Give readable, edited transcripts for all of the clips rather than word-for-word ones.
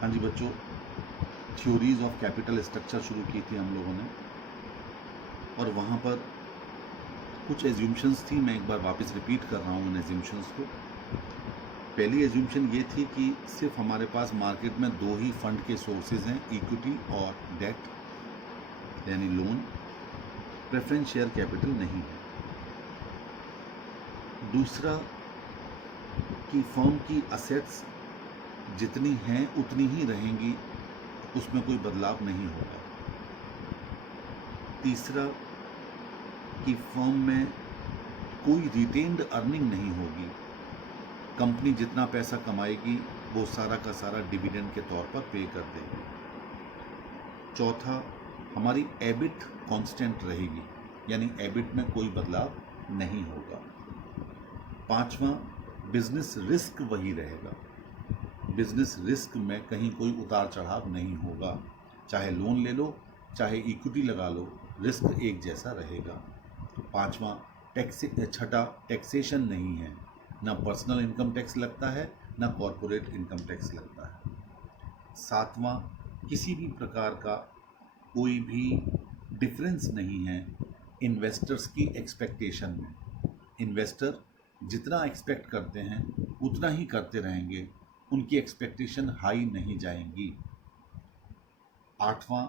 हाँ जी बच्चों, theories of capital structure शुरू की थी हम लोगों ने, और वहाँ पर कुछ एज्यूम्शंस थी। मैं एक बार वापस रिपीट कर रहा हूँ उन एज्यूम्शंस को। पहली एज्यूम्शन ये थी कि सिर्फ हमारे पास मार्केट में दो ही फंड के सोर्सेज हैं, इक्विटी और डेट यानी लोन। प्रेफरेंस शेयर कैपिटल नहीं है। दूसरा कि फर्म की असेट्स जितनी हैं उतनी ही रहेंगी, उसमें कोई बदलाव नहीं होगा। तीसरा कि फर्म में कोई रिटेन्ड अर्निंग नहीं होगी। कंपनी जितना पैसा कमाएगी वो सारा का सारा डिविडेंड के तौर पर पे कर देगी। चौथा, हमारी एबिट कांस्टेंट रहेगी, यानी एबिट में कोई बदलाव नहीं होगा। पांचवा, बिजनेस रिस्क वही रहेगा। बिजनेस रिस्क में कहीं कोई उतार चढ़ाव नहीं होगा। चाहे लोन ले लो, चाहे इक्विटी लगा लो, रिस्क एक जैसा रहेगा। पांचवा, छठा, टैक्सेशन नहीं है। ना पर्सनल इनकम टैक्स लगता है, ना कॉरपोरेट इनकम टैक्स लगता है। सातवां, किसी भी प्रकार का कोई भी डिफरेंस नहीं है इन्वेस्टर्स की एक्सपेक्टेशन में। इन्वेस्टर जितना एक्सपेक्ट करते हैं उतना ही करते रहेंगे, उनकी एक्सपेक्टेशन हाई नहीं जाएंगी। आठवां,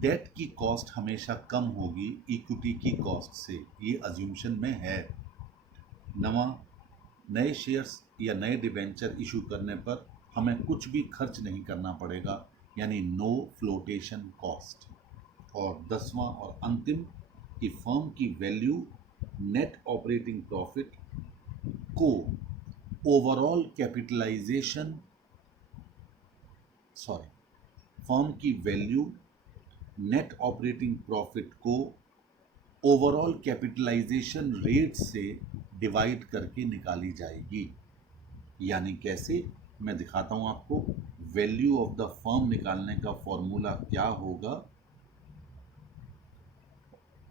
डेट की कॉस्ट हमेशा कम होगी इक्विटी की कॉस्ट से, ये अज्यूम्शन में है। नवां, नए शेयर्स या नए डिबेंचर इशू करने पर हमें कुछ भी खर्च नहीं करना पड़ेगा, यानी नो फ्लोटेशन कॉस्ट। और दसवां और अंतिम कि फर्म की वैल्यू नेट ऑपरेटिंग प्रॉफिट को ओवरऑल कैपिटलाइजेशन फर्म की वैल्यू नेट ऑपरेटिंग प्रॉफिट को ओवरऑल कैपिटलाइजेशन रेट से डिवाइड करके निकाली जाएगी। यानी कैसे, मैं दिखाता हूं आपको। वैल्यू ऑफ द फर्म निकालने का फॉर्मूला क्या होगा?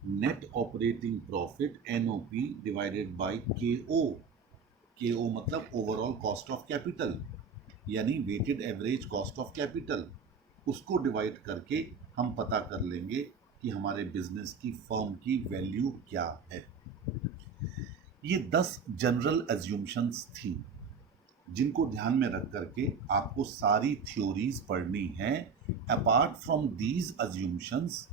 Net operating profit NOP divided by KO। KO मतलब ओवरऑल कॉस्ट ऑफ कैपिटल, यानी weighted average cost of capital. उसको डिवाइड करके हम पता कर लेंगे कि हमारे बिजनेस की फर्म की वैल्यू क्या है। ये 10 जनरल एज्यूम्शंस थी जिनको ध्यान में रख करके आपको सारी थ्योरीज पढ़नी है। अपार्ट फ्रॉम दीज एज्यूम्शंस,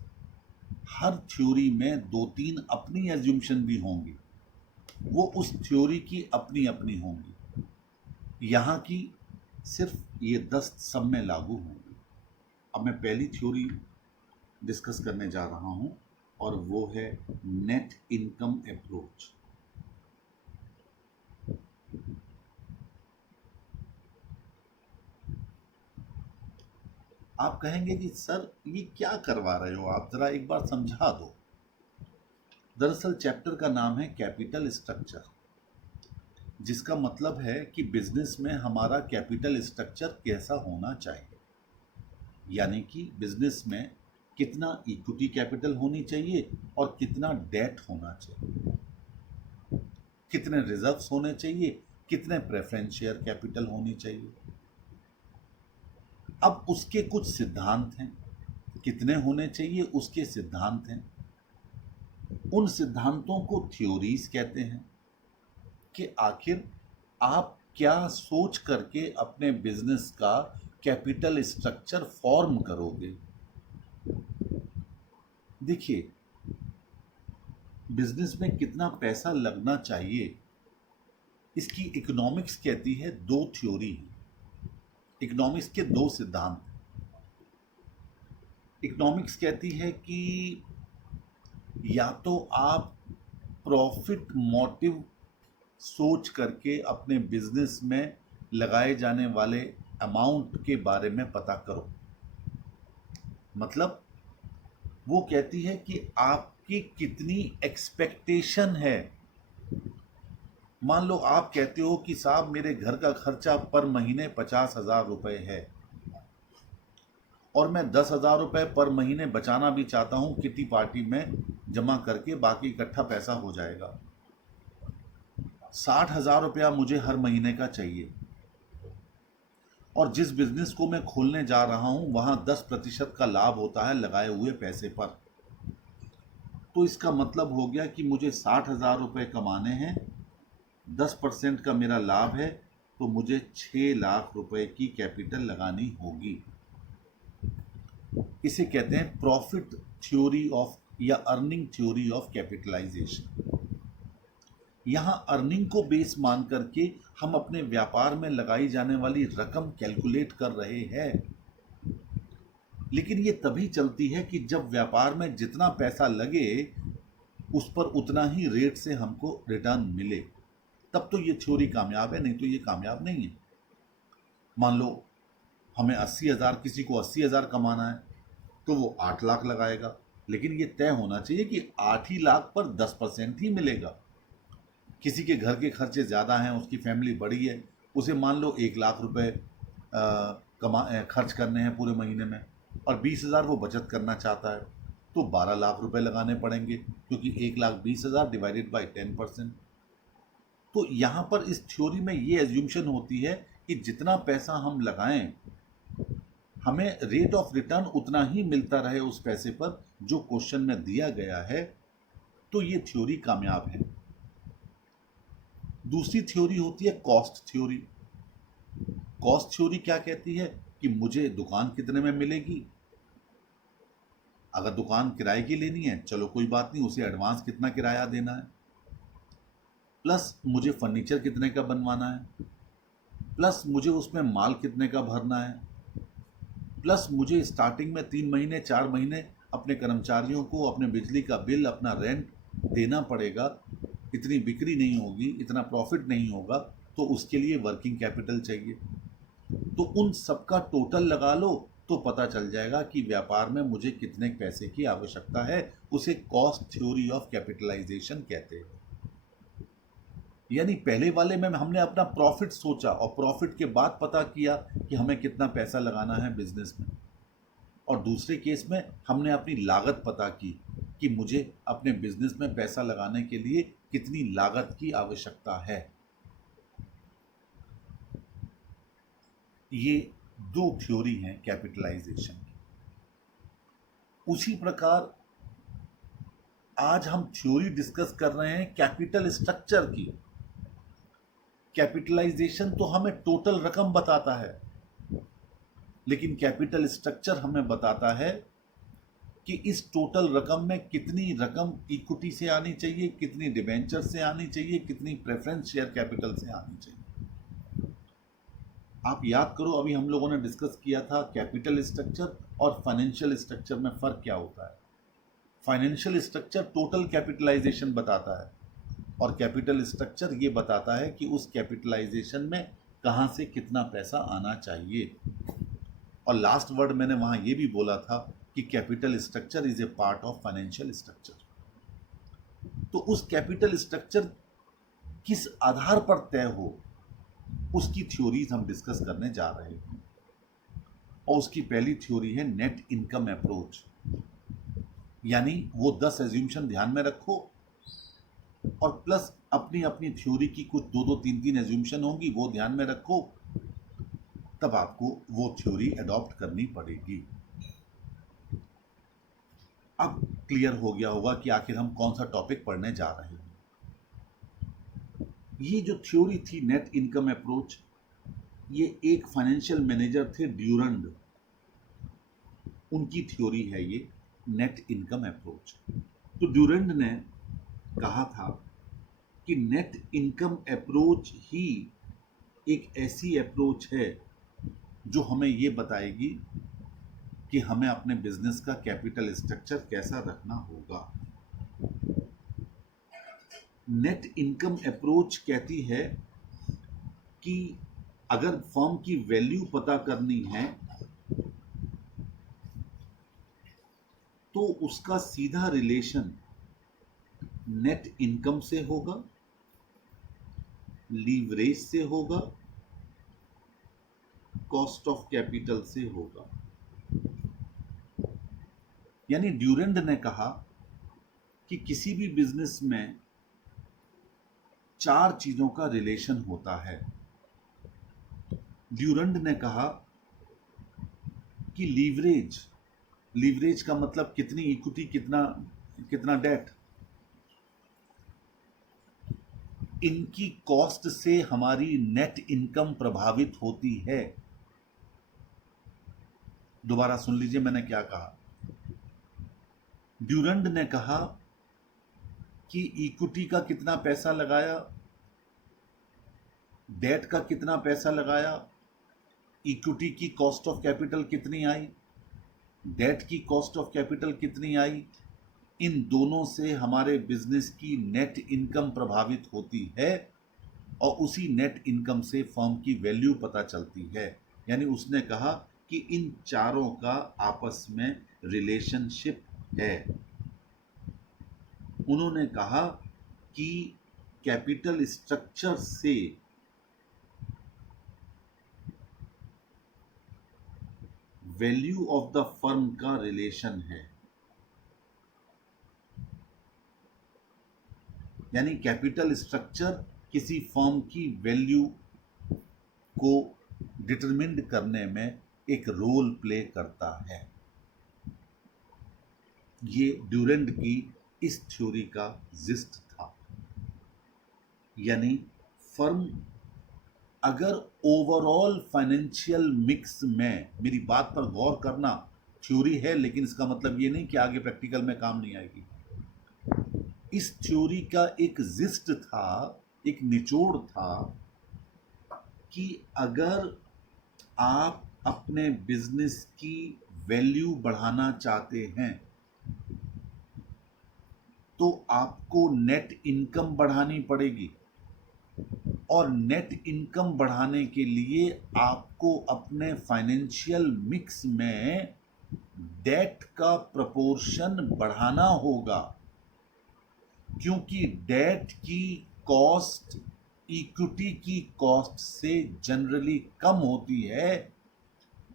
हर थ्योरी में 2-3 अपनी एज्यूम्शन भी होंगी, वो उस थ्योरी की अपनी अपनी होंगी। यहाँ की सिर्फ ये 10 सब में लागू होंगी। अब मैं पहली थ्योरी डिस्कस करने जा रहा हूं, और वो है नेट इनकम अप्रोच। आप कहेंगे कि सर ये क्या करवा रहे हो आप, जरा एक बार समझा दो। दरअसल चैप्टर का नाम है कैपिटल स्ट्रक्चर, जिसका मतलब है कि बिजनेस में हमारा कैपिटल स्ट्रक्चर कैसा होना चाहिए। यानी कि बिजनेस में कितना इक्विटी कैपिटल होनी चाहिए और कितना डेट होना चाहिए, कितने रिजर्व्स होने चाहिए, कितने प्रेफरेंस शेयर कैपिटल होनी चाहिए। अब उसके कुछ सिद्धांत हैं, कितने होने चाहिए उसके सिद्धांत हैं। उन सिद्धांतों को थ्योरीज कहते हैं कि आखिर आप क्या सोच करके अपने बिजनेस का कैपिटल स्ट्रक्चर फॉर्म करोगे। देखिए, बिजनेस में कितना पैसा लगना चाहिए, इसकी इकोनॉमिक्स कहती है, दो थ्योरी है। इकोनॉमिक्स के दो सिद्धांत। इकोनॉमिक्स कहती है कि या तो आप प्रॉफिट मोटिव सोच करके अपने बिजनेस में लगाए जाने वाले अमाउंट के बारे में पता करो। मतलब वो कहती है कि आपकी कितनी एक्सपेक्टेशन है। मान लो आप कहते हो कि साहब मेरे घर का खर्चा पर महीने 50,000 रुपये है, और मैं 10,000 रुपये पर महीने बचाना भी चाहता हूं किटी पार्टी में जमा करके, बाकी इकट्ठा पैसा हो जाएगा। 60,000 रुपया मुझे हर महीने का चाहिए। और जिस बिजनेस को मैं खोलने जा रहा हूं वहां 10% का लाभ होता है लगाए हुए पैसे पर। तो इसका मतलब हो गया कि मुझे 60,000 रुपये कमाने हैं, 10% का मेरा लाभ है, तो मुझे 6 लाख रुपए की कैपिटल लगानी होगी। इसे कहते हैं प्रॉफिट थ्योरी ऑफ या अर्निंग थ्योरी ऑफ कैपिटलाइजेशन। यहां अर्निंग को बेस मान करके हम अपने व्यापार में लगाई जाने वाली रकम कैलकुलेट कर रहे हैं, लेकिन ये तभी चलती है कि जब व्यापार में जितना पैसा लगे उस पर उतना ही रेट से हमको रिटर्न मिले, तब तो ये थ्योरी कामयाब है, नहीं तो ये कामयाब नहीं है। मान लो हमें 80,000, किसी को 80,000 कमाना है तो वो 8 लाख लगाएगा, लेकिन ये तय होना चाहिए कि 8 ही लाख पर 10% ही मिलेगा। किसी के घर के खर्चे ज़्यादा हैं, उसकी फैमिली बड़ी है, उसे मान लो 1 लाख रुपए खर्च करने हैं पूरे महीने में, और 20,000 वो बचत करना चाहता है, तो 12 लाख रुपए लगाने पड़ेंगे, क्योंकि 1,20,000 डिवाइडेड बाई 10%। तो यहाँ पर इस थ्योरी में ये एज्यूम्शन होती है कि जितना पैसा हम लगाएं हमें रेट ऑफ रिटर्न उतना ही मिलता रहे उस पैसे पर जो क्वेश्चन में दिया गया है, तो ये थ्योरी कामयाब है। दूसरी थ्योरी होती है कॉस्ट थ्योरी। कॉस्ट थ्योरी क्या कहती है कि मुझे दुकान कितने में मिलेगी। अगर दुकान किराए की लेनी है, चलो कोई बात नहीं, उसे एडवांस कितना किराया देना है, प्लस मुझे फर्नीचर कितने का बनवाना है, प्लस मुझे उसमें माल कितने का भरना है, प्लस मुझे स्टार्टिंग में 3 महीने 4 महीने अपने कर्मचारियों को अपने बिजली का बिल, अपना रेंट देना पड़ेगा। इतनी बिक्री नहीं होगी, इतना प्रॉफिट नहीं होगा, तो उसके लिए वर्किंग कैपिटल चाहिए। तो उन सबका टोटल लगा लो तो पता चल जाएगा कि व्यापार में मुझे कितने पैसे की आवश्यकता है। उसे कॉस्ट थ्योरी ऑफ कैपिटलाइजेशन कहते हैं। यानी पहले वाले में हमने अपना प्रॉफिट सोचा और प्रॉफिट के बाद पता किया कि हमें कितना पैसा लगाना है बिजनेस में, और दूसरे केस में हमने अपनी लागत पता की कि मुझे अपने बिजनेस में पैसा लगाने के लिए कितनी लागत की आवश्यकता है। ये 2 थ्योरी हैं कैपिटलाइजेशन की। उसी प्रकार आज हम थ्योरी डिस्कस कर रहे हैं कैपिटल स्ट्रक्चर की। कैपिटलाइजेशन तो हमें टोटल रकम बताता है, लेकिन कैपिटल स्ट्रक्चर हमें बताता है कि इस टोटल रकम में कितनी रकम इक्विटी से आनी चाहिए, कितनी डिबेंचर से आनी चाहिए, कितनी प्रेफरेंस शेयर कैपिटल से आनी चाहिए। आप याद करो, अभी हम लोगों ने डिस्कस किया था कैपिटल स्ट्रक्चर और फाइनेंशियल स्ट्रक्चर में फ़र्क क्या होता है। फाइनेंशियल स्ट्रक्चर टोटल कैपिटलाइजेशन बताता है, और कैपिटल स्ट्रक्चर ये बताता है कि उस कैपिटलाइजेशन में कहाँ से कितना पैसा आना चाहिए। और लास्ट वर्ड मैंने वहाँ ये भी बोला था कि capital structure is a part of financial structure. तो उस कैपिटल स्ट्रक्चर किस आधार पर तय हो, उसकी थ्योरीज हम डिस्कस करने जा रहे हैं। और उसकी पहली थ्योरी है नेट इनकम अप्रोच। यानी वो 10 एज्यूम्शन ध्यान में रखो, और प्लस अपनी अपनी थ्योरी की कुछ 2-2, 3-3 एज्यूम्शन होंगी, वो ध्यान में रखो, तब आपको वो थ्योरी अडॉप्ट करनी पड़ेगी। अब क्लियर हो गया होगा कि आखिर हम कौन सा टॉपिक पढ़ने जा रहे हैं। ये जो थ्योरी थी नेट इनकम अप्रोच, ये एक फाइनेंशियल मैनेजर थे ड्यूरंड, उनकी थ्योरी है ये नेट इनकम अप्रोच। तो ड्यूरंड ने कहा था कि नेट इनकम अप्रोच ही एक ऐसी अप्रोच है जो हमें ये बताएगी कि हमें अपने बिजनेस का कैपिटल स्ट्रक्चर कैसा रखना होगा। नेट इनकम अप्रोच कहती है कि अगर फर्म की वैल्यू पता करनी है तो उसका सीधा रिलेशन नेट इनकम से होगा, लीवरेज से होगा, कॉस्ट ऑफ कैपिटल से होगा। यानी ड्यूरंड ने कहा कि किसी भी बिजनेस में 4 चीजों का रिलेशन होता है। ड्यूरंड ने कहा कि लीवरेज का मतलब कितनी इक्विटी, कितना कितना डेट, इनकी कॉस्ट से हमारी नेट इनकम प्रभावित होती है। दोबारा सुन लीजिए मैंने क्या कहा। ड्यूरंड ने कहा कि इक्विटी का कितना पैसा लगाया, डेट का कितना पैसा लगाया, इक्विटी की कॉस्ट ऑफ कैपिटल कितनी आई, डेट की कॉस्ट ऑफ कैपिटल कितनी आई, इन दोनों से हमारे बिजनेस की नेट इनकम प्रभावित होती है और उसी नेट इनकम से फर्म की वैल्यू पता चलती है। यानी उसने कहा कि इन चारों का आपस में रिलेशनशिप है। उन्होंने कहा कि कैपिटल स्ट्रक्चर से वैल्यू ऑफ द फर्म का रिलेशन है। यानी कैपिटल स्ट्रक्चर किसी फर्म की वैल्यू को डिटरमिन करने में एक रोल प्ले करता है। ये ड्यूरेंट की इस थ्योरी का जिस्ट था। यानी फर्म अगर ओवरऑल फाइनेंशियल मिक्स में, मेरी बात पर गौर करना, थ्योरी है लेकिन इसका मतलब ये नहीं कि आगे प्रैक्टिकल में काम नहीं आएगी। इस थ्योरी का एक जिस्ट था, एक निचोड़ था कि अगर आप अपने बिजनेस की वैल्यू बढ़ाना चाहते हैं तो आपको नेट इनकम बढ़ानी पड़ेगी और नेट इनकम बढ़ाने के लिए आपको अपने फाइनेंशियल मिक्स में डेट का प्रपोर्शन बढ़ाना होगा, क्योंकि डेट की कॉस्ट इक्विटी की कॉस्ट से जनरली कम होती है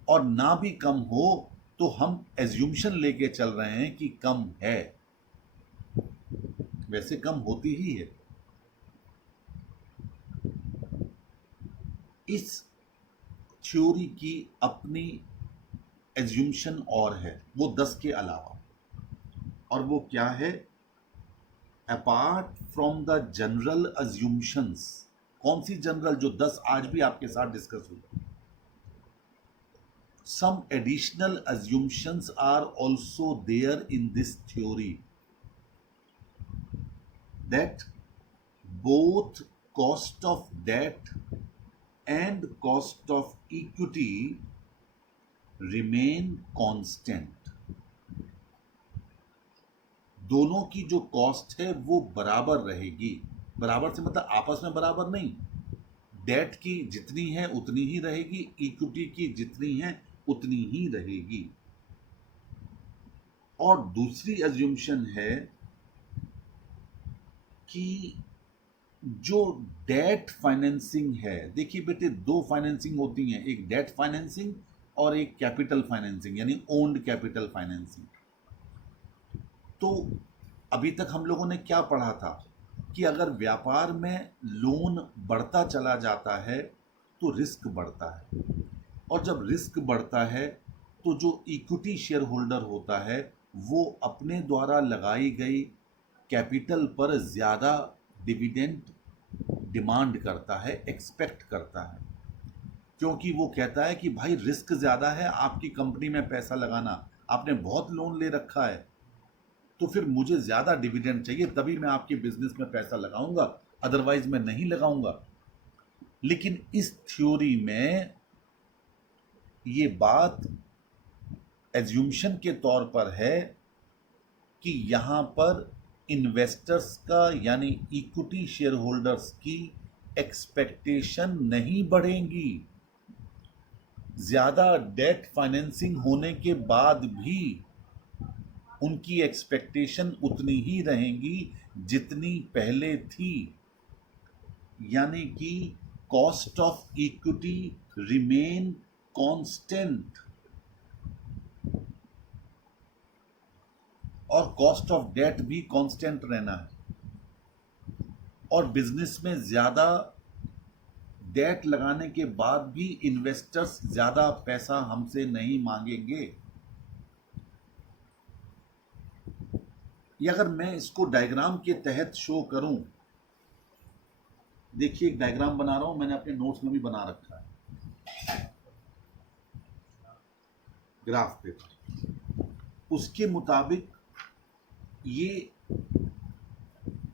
और ना भी कम हो तो हम एज्यूम्शन लेके चल रहे हैं कि कम है, वैसे कम होती ही है। इस थ्योरी की अपनी एज्यूम्शन और है, वो 10 के अलावा, और वो क्या है? Apart from the general assumptions. कौन सी जनरल? जो 10 आज भी आपके साथ डिस्कस हुई। Some additional assumptions are also there in this theory, that both cost of debt and cost of equity remain constant. दोनों की जो कॉस्ट है वो बराबर रहेगी। बराबर से मतलब आपस में बराबर नहीं, डेट की जितनी है उतनी ही रहेगी, इक्विटी की जितनी है उतनी ही रहेगी। और दूसरी अज्यूम्शन है कि जो डेट फाइनेंसिंग है, देखिए बेटे, दो फाइनेंसिंग होती हैं, एक डेट फाइनेंसिंग और एक कैपिटल फाइनेंसिंग, यानी ओन्ड कैपिटल फाइनेंसिंग। तो अभी तक हम लोगों ने क्या पढ़ा था कि अगर व्यापार में लोन बढ़ता चला जाता है तो रिस्क बढ़ता है, और जब रिस्क बढ़ता है तो जो इक्विटी शेयर होल्डर होता है वो अपने द्वारा लगाई गई कैपिटल पर ज़्यादा डिविडेंड डिमांड करता है, एक्सपेक्ट करता है, क्योंकि वो कहता है कि भाई रिस्क ज़्यादा है आपकी कंपनी में पैसा लगाना, आपने बहुत लोन ले रखा है, तो फिर मुझे ज़्यादा डिविडेंड चाहिए, तभी मैं आपके बिजनेस में पैसा लगाऊंगा, अदरवाइज मैं नहीं लगाऊंगा। लेकिन इस थ्योरी में ये बात एज्यूम्शन के तौर पर है कि यहाँ पर इन्वेस्टर्स का यानी इक्विटी शेयर होल्डर्स की एक्सपेक्टेशन नहीं बढ़ेंगी। ज़्यादा डेट फाइनेंसिंग होने के बाद भी उनकी एक्सपेक्टेशन उतनी ही रहेंगी जितनी पहले थी, यानी कि cost of equity remain constant और कॉस्ट ऑफ डेट भी कांस्टेंट रहना है। और बिजनेस में ज़्यादा डेट लगाने के बाद भी इन्वेस्टर्स ज्यादा पैसा हमसे नहीं मांगेंगे। या अगर मैं इसको डायग्राम के तहत शो करूं, देखिए एक डायग्राम बना रहा हूं, मैंने अपने नोट्स में भी बना रखा है ग्राफ पेपर। उसके मुताबिक ये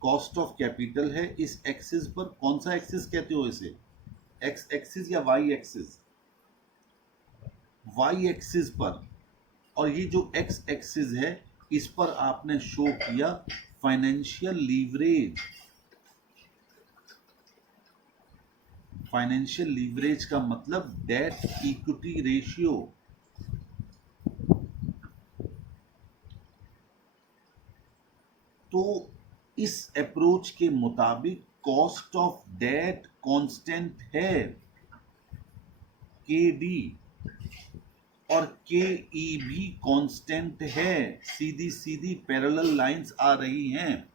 कॉस्ट ऑफ कैपिटल है। इस एक्सिस पर, कौन सा एक्सिस कहते हो इसे, एक्स एक्सिस या वाई एक्सिस, वाई एक्सिस पर, और ये जो एक्स एक्सिस है इस पर आपने शो किया फाइनेंशियल लीवरेज। फाइनेंशियल लीवरेज का मतलब डेट इक्विटी रेशियो। तो इस अप्रोच के मुताबिक कॉस्ट ऑफ डेट कांस्टेंट है के डी, और के ई भी कांस्टेंट है। सीधी सीधी पैरेलल लाइंस आ रही हैं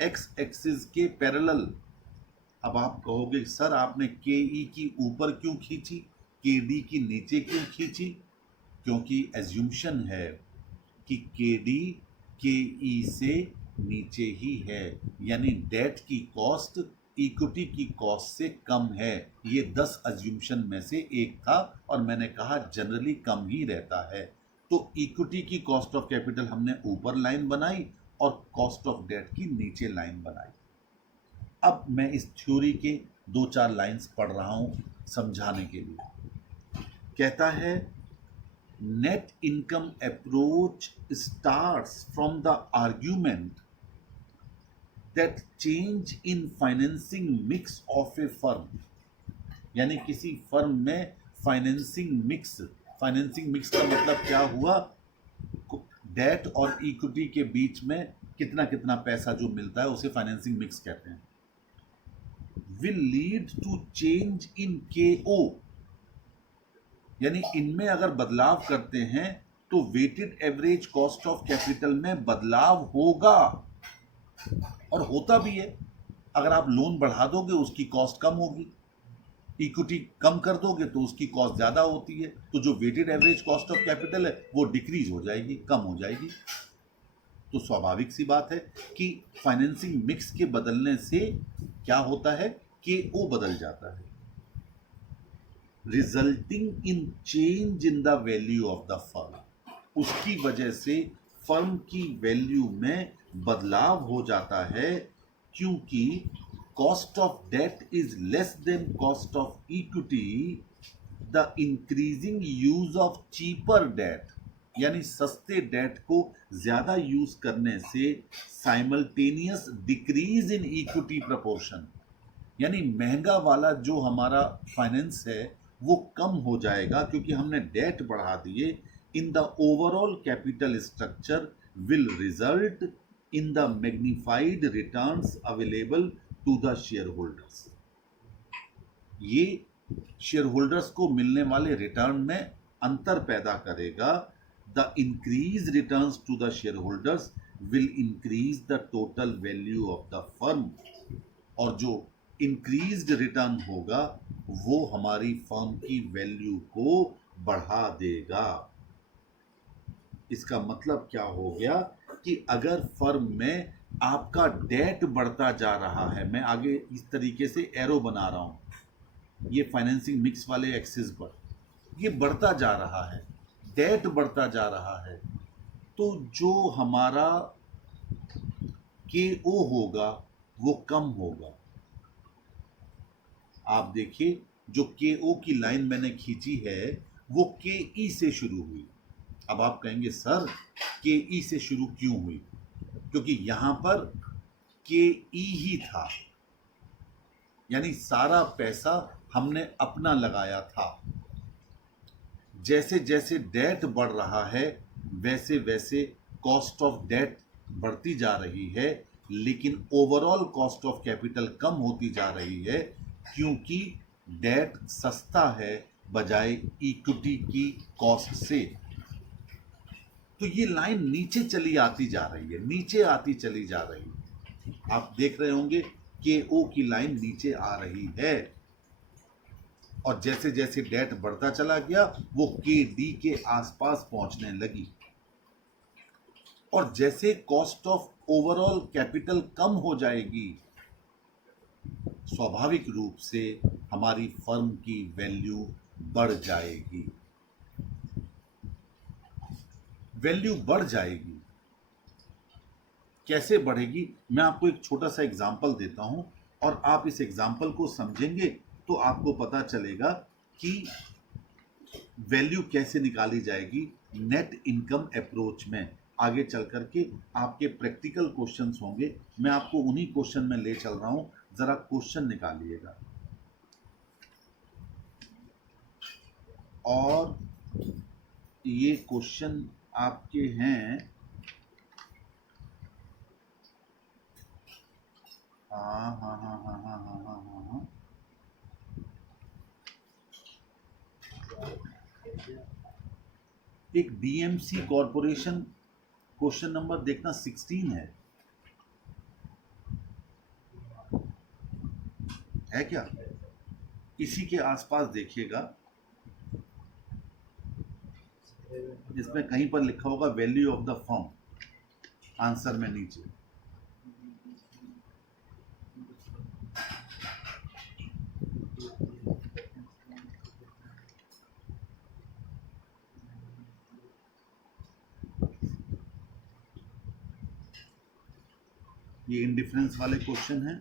एक्स एक्सिस के पैरेलल। अब आप कहोगे सर आपने के ई की ऊपर क्यों खींची, के डी की नीचे क्यों खींची? क्योंकि एज्यूम्शन है कि के डी के ई से नीचे ही है, यानी डेट की कॉस्ट इक्विटी की कॉस्ट से कम है। ये 10 अज्यूम्शन में से एक था और मैंने कहा जनरली कम ही रहता है। तो इक्विटी की कॉस्ट ऑफ कैपिटल हमने ऊपर लाइन बनाई और कॉस्ट ऑफ डेट की नीचे लाइन बनाई। अब मैं इस थ्योरी के 2-4 लाइंस पढ़ रहा हूं समझाने के लिए। कहता है net income approach starts from the argument that change in financing mix of A firm, यानी किसी फर्म में फाइनेंसिंग मिक्स का मतलब क्या हुआ, डेट और इक्विटी के बीच में कितना कितना पैसा जो मिलता है उसे फाइनेंसिंग मिक्स कहते हैं, will lead to change in KO, यानी इनमें अगर बदलाव करते हैं तो weighted average cost of capital में बदलाव होगा, और होता भी है। अगर आप लोन बढ़ा दोगे उसकी कॉस्ट कम होगी, इक्विटी कम कर दोगे तो उसकी कॉस्ट ज्यादा होती है, तो जो weighted average cost of capital है वो डिक्रीज हो जाएगी, कम हो जाएगी। तो स्वाभाविक सी बात है कि फाइनेंसिंग मिक्स के बदलने से क्या होता है, KO बदल जाता है, resulting in change in the value of the firm. उसकी वजह से फर्म की वैल्यू में बदलाव हो जाता है, क्योंकि cost of debt is less than cost of equity, the increasing use of cheaper debt, यानी सस्ते डेट को ज्यादा यूज करने से simultaneous decrease in equity proportion, यानी महंगा वाला जो हमारा फाइनेंस है वो कम हो जाएगा क्योंकि हमने डेट बढ़ा दिए। In the overall capital structure will result in the magnified returns available to the share holders. ये शेयर होल्डर्स को मिलने वाले रिटर्न में अंतर पैदा करेगा। The increase returns to the share holders will increase the total value of the firm, और जो इंक्रीज्ड रिटर्न होगा वो हमारी फर्म की वैल्यू को बढ़ा देगा। इसका मतलब क्या हो गया कि अगर फर्म में आपका डेट बढ़ता जा रहा है, मैं आगे इस तरीके से एरो बना रहा हूं, ये फाइनेंसिंग मिक्स वाले एक्सिस पर ये बढ़ता जा रहा है, डेट बढ़ता जा रहा है, तो जो हमारा KO होगा वो कम होगा। आप देखिए जो KO की लाइन मैंने खींची है वो KE से शुरू हुई। अब आप कहेंगे सर KE से शुरू क्यों हुई, क्योंकि यहां पर KE ही था, यानी सारा पैसा हमने अपना लगाया था। जैसे जैसे डेट बढ़ रहा है वैसे वैसे कॉस्ट ऑफ डेट बढ़ती जा रही है, लेकिन ओवरऑल कॉस्ट ऑफ कैपिटल कम होती जा रही है, क्योंकि डेट सस्ता है बजाय इक्विटी की कॉस्ट से। तो ये लाइन नीचे चली आती जा रही है, नीचे आती चली जा रही है। आप देख रहे होंगे KO की लाइन नीचे आ रही है। और जैसे जैसे डेट बढ़ता चला गया वो के डी के आसपास पहुंचने लगी, और जैसे कॉस्ट ऑफ ओवरऑल कैपिटल कम हो जाएगी, स्वाभाविक रूप से हमारी फर्म की वैल्यू बढ़ जाएगी। वैल्यू बढ़ जाएगी, कैसे बढ़ेगी? मैं आपको एक छोटा सा एग्जांपल देता हूं, और आप इस एग्जांपल को समझेंगे तो आपको पता चलेगा कि वैल्यू कैसे निकाली जाएगी नेट इनकम अप्रोच में। आगे चल करके आपके प्रैक्टिकल क्वेश्चंस होंगे, मैं आपको उन्हीं क्वेश्चन में ले चल रहा हूं, जरा क्वेश्चन निकालिएगा। और ये क्वेश्चन आपके हैं हाँ हाँ हाँ हाँ हाँ हाँ हाँ हाँ हाँ एक डीएमसी कॉरपोरेशन, क्वेश्चन नंबर देखना 16 है क्या? इसी के आसपास देखिएगा, इसमें कहीं पर लिखा होगा value of the firm, answer में नीचे। ये इंडिफरेंस वाले क्वेश्चन हैं।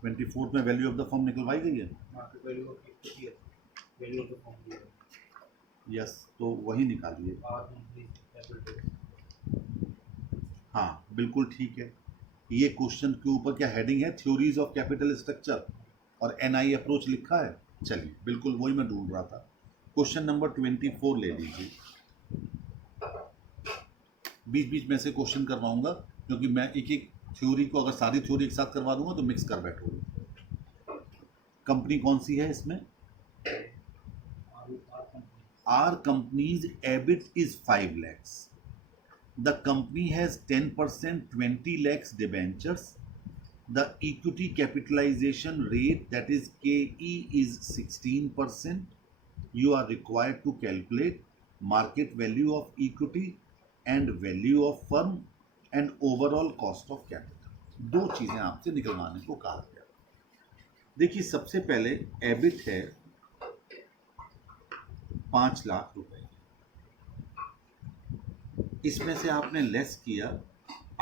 ट्वेंटी फोर्थ में वैल्यू ऑफ द फर्म निकलवाई गई है। यस, तो वही निकालिए। हाँ बिल्कुल ठीक है। ये क्वेश्चन के ऊपर क्या हेडिंग है? थ्योरीज ऑफ कैपिटल स्ट्रक्चर, और एनआई अप्रोच लिखा है। चलिए, बिल्कुल वही मैं ढूंढ रहा था। क्वेश्चन नंबर 24 ले लीजिए। बीच बीच में से क्वेश्चन करवाऊंगा, क्योंकि मैं एक एक थ्योरी को अगर सारी थ्योरी एक साथ करवा दूंगा तो मिक्स कर बैठोगे। कंपनी कौन सी है इसमें? Are companies EBIT is 5 lakhs. The company has 10% 20 lakhs debentures. The equity capitalization rate, that is KE, is 16%. You are required to calculate market value of equity and value of firm and overall cost of capital. दो चीजें आपसे निकलवाने को कहा गया। देखिए, सबसे पहले एबिट है 5 लाख रुपए, इसमें से आपने लेस किया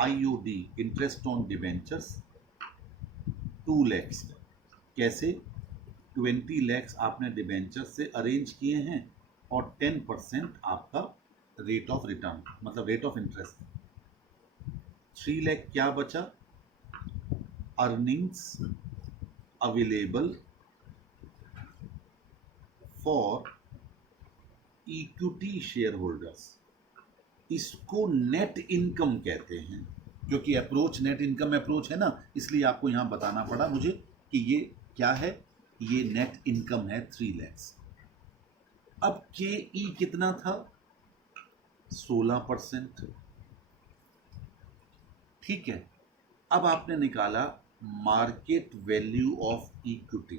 IOD, interest on debentures, 2 lakhs। कैसे? 20 lakhs आपने डिबेंचर से अरेंज किए हैं, और 10% आपका रेट ऑफ रिटर्न, मतलब रेट ऑफ इंटरेस्ट। 3 lakh क्या बचा? Earnings available for equity share holders. इसको नेट इनकम कहते हैं, क्योंकि अप्रोच नेट इनकम अप्रोच है ना, इसलिए आपको यहां बताना पड़ा मुझे कि ये क्या है। ये नेट इनकम है 3 lakhs। अब के ई कितना था? 16%। ठीक है, अब आपने निकाला मार्केट वैल्यू ऑफ इक्विटी।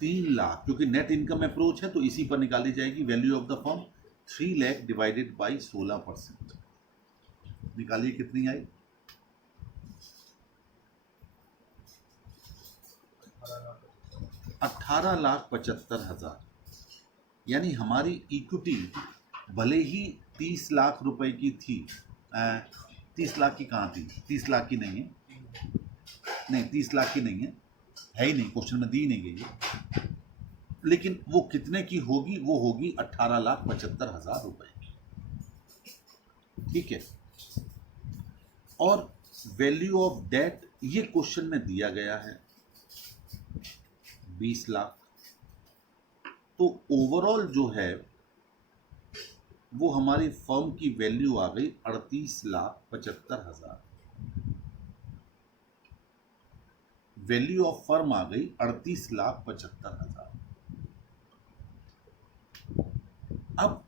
तीन लाख, क्योंकि नेट इनकम अप्रोच है तो इसी पर निकाली जाएगी value of the firm. 3 lakh divided by 16%, निकालिए कितनी आई? 18,75,000। यानी हमारी इक्विटी भले ही 30 लाख रुपए की थी, 30 लाख की कहाँ थी? 30 लाख की नहीं है, नहीं 30 लाख की नहीं है ही नहीं, क्वेश्चन में दी नहीं गई है। लेकिन वो कितने की होगी? वो होगी 18,75,000 रुपए की। ठीक है, और वैल्यू ऑफ डेट ये क्वेश्चन में दिया गया है 20 लाख। तो ओवरऑल जो है वो हमारी फर्म की वैल्यू आ गई 38,75,000। वैल्यू ऑफ फर्म आ गई 38,75,000। अब